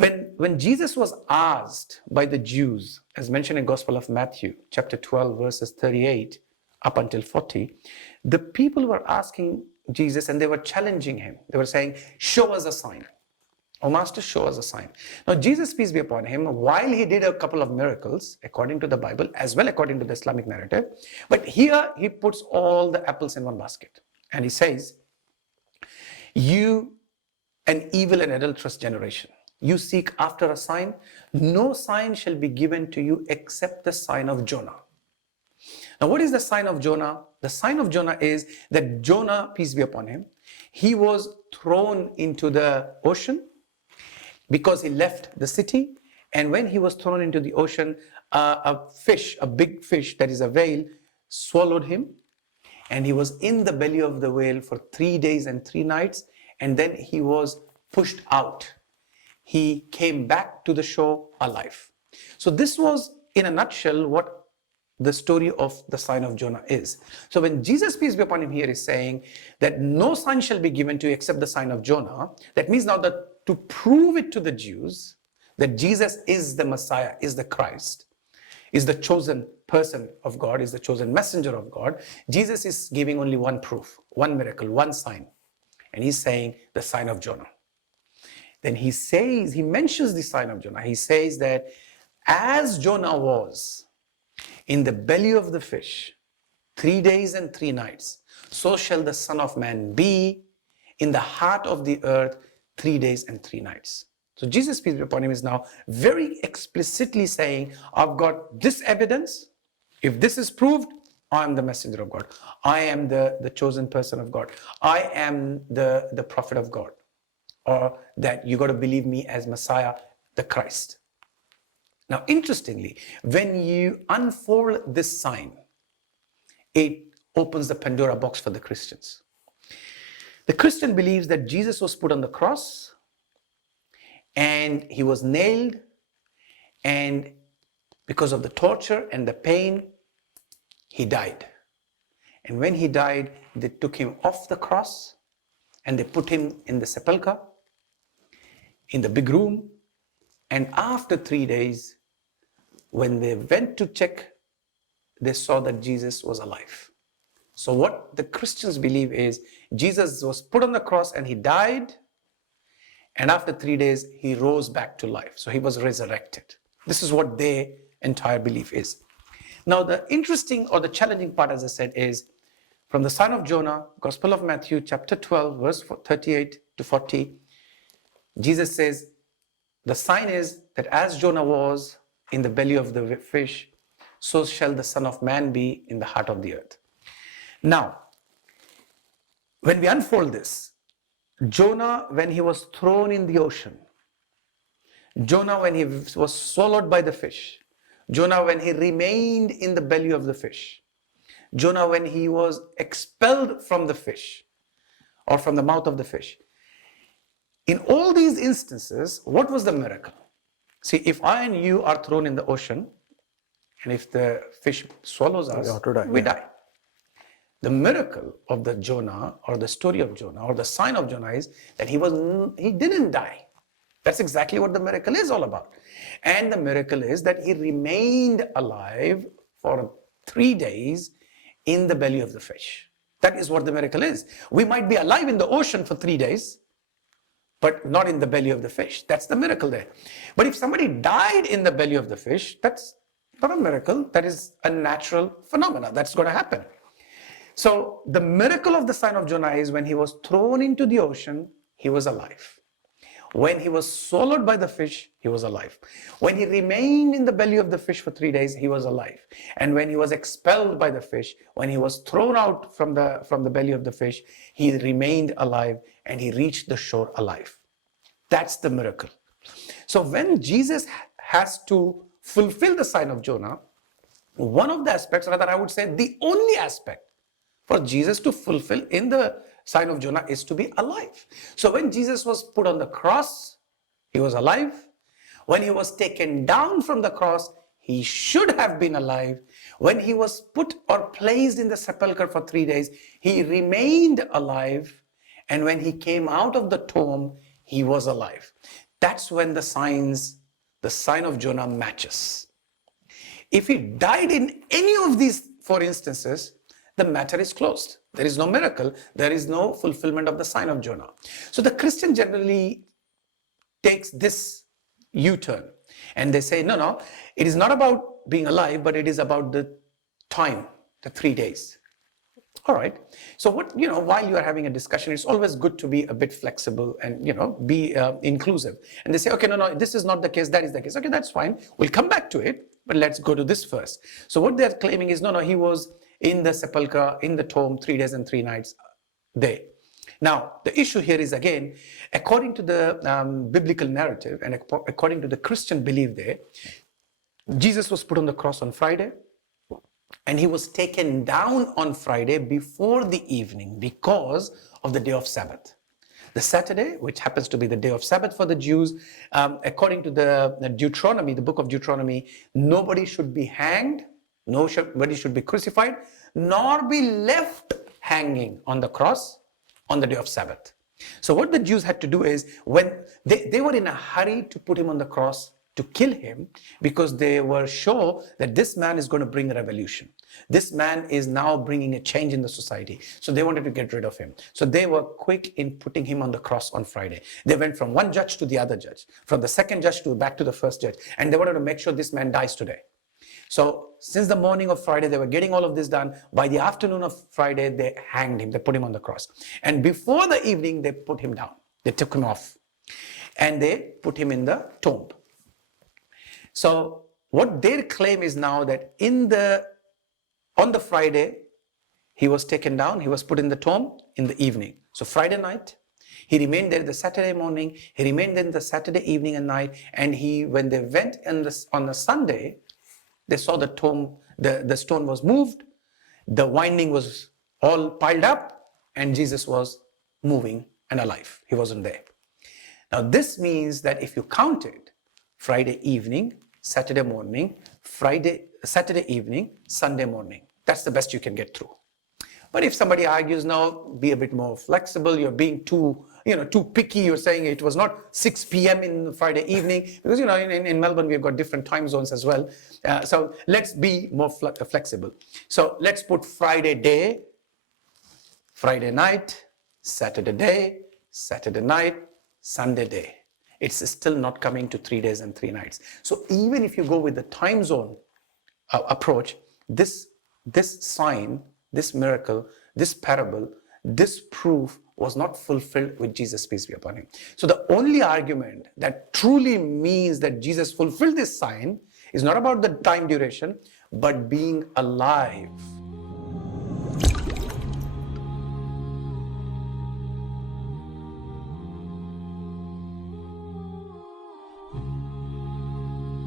When Jesus was asked by the Jews, as mentioned in Gospel of Matthew, chapter 12, verses 38 up until 40, the people were asking Jesus and they were challenging him. They were saying, show us a sign. Oh, Master, show us a sign. Now, Jesus, peace be upon him, while he did a couple of miracles, according to the Bible, as well according to the Islamic narrative, but here he puts all the apples in one basket. And he says, you, an evil and adulterous generation, you seek after a sign. No sign shall be given to you except the sign of Jonah. Now, what is the sign of Jonah? The sign of Jonah is that Jonah, peace be upon him, he was thrown into the ocean because he left the city. And when he was thrown into the ocean, a fish, a big fish, that is a whale, swallowed him. And he was in the belly of the whale for 3 days and 3 nights. And then he was pushed out. He came back to the shore alive. So this was, in a nutshell, what the story of the sign of Jonah is. So when Jesus, peace be upon him, here is saying that no sign shall be given to you except the sign of Jonah, that means now that to prove it to the Jews that Jesus is the Messiah, is the Christ, is the chosen person of God, is the chosen messenger of God, Jesus is giving only one proof, one miracle, one sign. And he's saying the sign of Jonah. Then he says, he mentions the sign of Jonah. He says that as Jonah was in the belly of the fish 3 days and 3 nights, so shall the Son of Man be in the heart of the earth 3 days and 3 nights. So Jesus, peace be upon him, is now very explicitly saying, I've got this evidence. If this is proved, I am the messenger of God. I am the chosen person of God. I am the prophet of God. Or that you got to believe me as Messiah, the Christ. Now, interestingly, when you unfold this sign, it opens the Pandora box for the Christians. The Christian believes that Jesus was put on the cross and he was nailed, and because of the torture and the pain, he died. And when he died, they took him off the cross and they put him in the sepulchre, in the big room. And after 3 days, when they went to check, they saw that Jesus was alive. So what the Christians believe is Jesus was put on the cross and he died. And after 3 days, he rose back to life. So he was resurrected. This is what their entire belief is. Now, the interesting or the challenging part, as I said, is from the sign of Jonah, Gospel of Matthew, chapter 12, verse 38 to 40, Jesus says, the sign is that as Jonah was in the belly of the fish, so shall the Son of Man be in the heart of the earth. Now, when we unfold this, Jonah, when he was thrown in the ocean, Jonah, when he was swallowed by the fish, Jonah, when he remained in the belly of the fish, Jonah, when he was expelled from the fish or from the mouth of the fish, in all these instances, what was the miracle? See, if I and you are thrown in the ocean, and if the fish swallows us, we die. The miracle of the Jonah, or the story of Jonah, or the sign of Jonah is that he didn't die. That's exactly what the miracle is all about. And the miracle is that he remained alive for 3 days in the belly of the fish. That is what the miracle is. We might be alive in the ocean for 3 days, but not in the belly of the fish. That's the miracle there. But if somebody died in the belly of the fish, that's not a miracle. That is a natural phenomenon. That's going to happen. So the miracle of the sign of Jonah is when he was thrown into the ocean, he was alive. When he was swallowed by the fish, he was alive. When he remained in the belly of the fish for 3 days, he was alive. And when he was expelled by the fish, when he was thrown out from the belly of the fish, he remained alive and he reached the shore alive. That's the miracle. So when Jesus has to fulfill the sign of Jonah, one of the aspects, rather I would say the only aspect for Jesus to fulfill in the sign of Jonah is to be alive. So when Jesus was put on the cross, he was alive. When he was taken down from the cross, he should have been alive. When he was put or placed in the sepulchre for 3 days, he remained alive. And when he came out of the tomb, he was alive. That's when the sign of Jonah matches. If he died in any of these four instances, the matter is closed. There is no miracle. There is no fulfillment of the sign of Jonah. So the Christian generally takes this U-turn and they say, no, it is not about being alive, but it is about the time, the 3 days. All right. So while you are having a discussion, it's always good to be a bit flexible and, be inclusive. And they say, okay, no, this is not the case. That is the case. Okay, that's fine. We'll come back to it, but let's go to this first. So what they're claiming is, no, he was in the sepulchre, in the tomb, 3 days and 3 nights there. Now, the issue here is, again, according to the biblical narrative and according to the Christian belief there, Jesus was put on the cross on Friday, and he was taken down on Friday before the evening because of the day of Sabbath. The Saturday, which happens to be the day of Sabbath for the Jews, according to the Deuteronomy, the book of Deuteronomy, nobody should be hanged, nobody should be crucified, nor be left hanging on the cross on the day of Sabbath. So what the Jews had to do is, when they were in a hurry to put him on the cross, to kill him, because they were sure that this man is going to bring a revolution. This man is now bringing a change in the society. So they wanted to get rid of him. So they were quick in putting him on the cross on Friday. They went from one judge to the other judge, from the second judge back to the first judge. And they wanted to make sure this man dies today. So since the morning of Friday, they were getting all of this done. By the afternoon of Friday, they hanged him. They put him on the cross. And before the evening, they put him down. They took him off. And they put him in the tomb. So what their claim is now that on the Friday, he was taken down, he was put in the tomb in the evening. So Friday night, he remained there the Saturday morning, he remained there the Saturday evening and night, and when they went on the Sunday, they saw the tomb, the stone was moved, the winding was all piled up, and Jesus was moving and alive. He wasn't there. Now this means that if you counted Friday evening, Saturday morning, Saturday evening, Sunday morning, that's the best you can get through. But if somebody argues, no, be a bit more flexible, you're being too picky, you're saying it was not 6 p.m. in Friday evening, because, in Melbourne, we've got different time zones as well. So let's be more flexible. So let's put Friday day, Friday night, Saturday day, Saturday night, Sunday day. It's still not coming to 3 days and 3 nights. So even if you go with the time zone approach, this sign, this miracle, this parable, this proof was not fulfilled with Jesus, peace be upon him. So the only argument that truly means that Jesus fulfilled this sign is not about the time duration, but being alive.